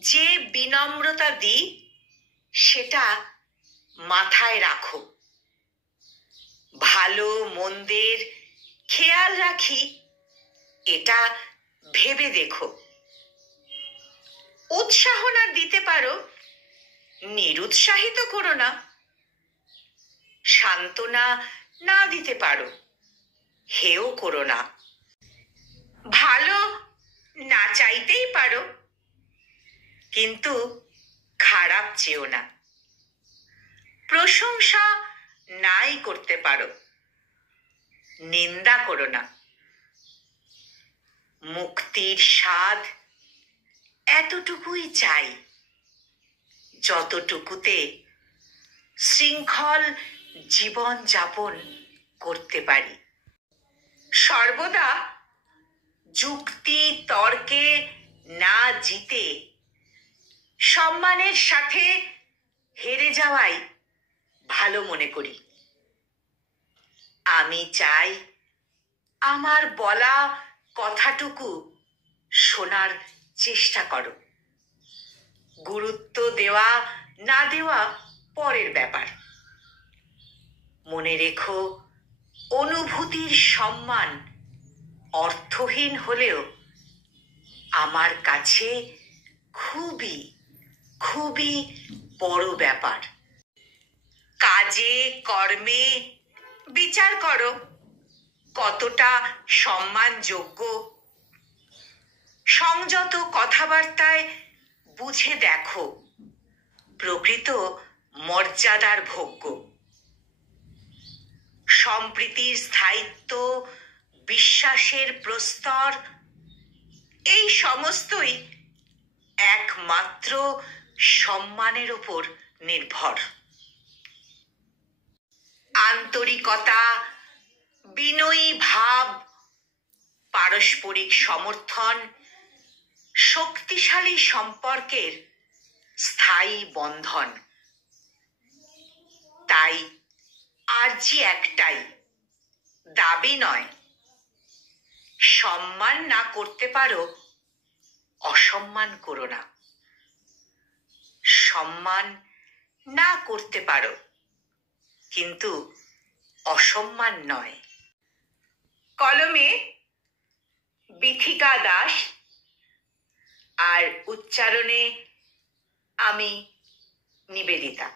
যে বিনম্রতা দিই সেটা মাথায় রাখো। ভালো মন্দের খেয়াল রাখি, এটা ভেবে দেখো। উৎসাহ না দিতে পারো, নিরুৎসাহিত করো না। সান্ত্বনা না দিতে পারো, হেও করো না। ভালো না চাইতেই পারো, কিন্তু খারাপ চেও না। প্রশংসা নাই করতে পারো, নিন্দা করো না। মুক্তির স্বাদ এতটুকুই চাই, যতটুকুতে শৃঙ্খল জীবন যাপন করতে পারি। সর্বদা যুক্তি তর্কে না জিতে সম্মানের সাথে হেরে যাওয়াই ভালো মনে করি। আমি চাই আমার বলা কথাটুকু শোনার চেষ্টা করো। গুরুত্ব দেওয়া না দেওয়া পরের ব্যাপার। মনে রেখো, অনুভূতির সম্মান অর্থহীন হলেও আমার কাছে খুবই খুবই বড় ব্যাপার। কাজে কর্মে বিচার করো কতটা সম্মানযোগ্য। সংযত কথাবার্তায় বুঝে দেখো প্রকৃত মর্যাদার ভোগ্য। সম্প্রীতির স্থায়িত্ব, বিশ্বাসের প্রস্তর, এই সমস্তই একমাত্র সম্মানের উপর নির্ভর। আন্তরিকতা, বিনয়ী ভাব, পারস্পরিক সমর্থন শক্তিশালী সম্পর্কের স্থায়ী বন্ধন। তাই আর্জি একটাই, দাবি নয়। সম্মান না করতে পারো, অসম্মান করো না। সম্মান না করতে পারো, কিন্তু অসম্মান নয়। কলমে বিথিকা দাস, আর উচ্চারণে আমি নিবেদিতা।